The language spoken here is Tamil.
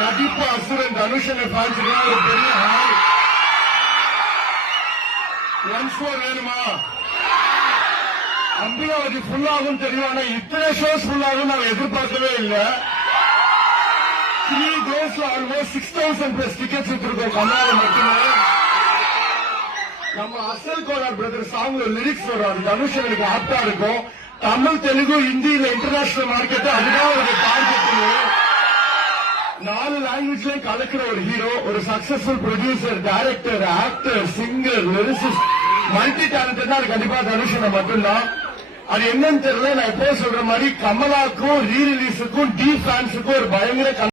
நடிப்பு அசுரன் தனுஷனை ஃபேன்ஸுக்கு ஒரு பெரிய ஹாய். ஒன்ஸ் மோர் வேணுமா? அம்பலாவதி ஃபுல் ஆகும் தெரியும், ஆனா இத்தனை ஷோஸ் ஃபுல் ஆகும் நாங்க எதிர்பார்க்கவே இல்லை. 3 daysல ஆல்மோஸ்ட் 6000 பிளஸ் டிக்கெட்ஸ் விட்டுருக்கோம் கர்நாடகா மட்டுமே. நம்ம அசல் கோலார் பிரதர் சாங்ல லிரிக்ஸ் வரும், தனுஷனுக்கு ஆப்டா இருக்கும். தமிழ், தெலுங்கு, ஹிந்தியில இன்டர்நேஷனல் மார்க்கெட் அதுதான் ஒரு டார்கெட். 4 லாங்குவேஜ்லயும் கலக்கிற ஒரு ஹீரோ, ஒரு successful producer, director, actor, singer, lyricist, multi talented தான் கண்டிப்பா தனுஷனை மட்டும்தான். அது என்னன்னு தெரியல. நான் எப்போ சொல்ற மாதிரி கமலாக்கும் ரீ ரிலீஸுக்கும் டி ஃபேன்ஸுக்கும் ஒரு பயங்கர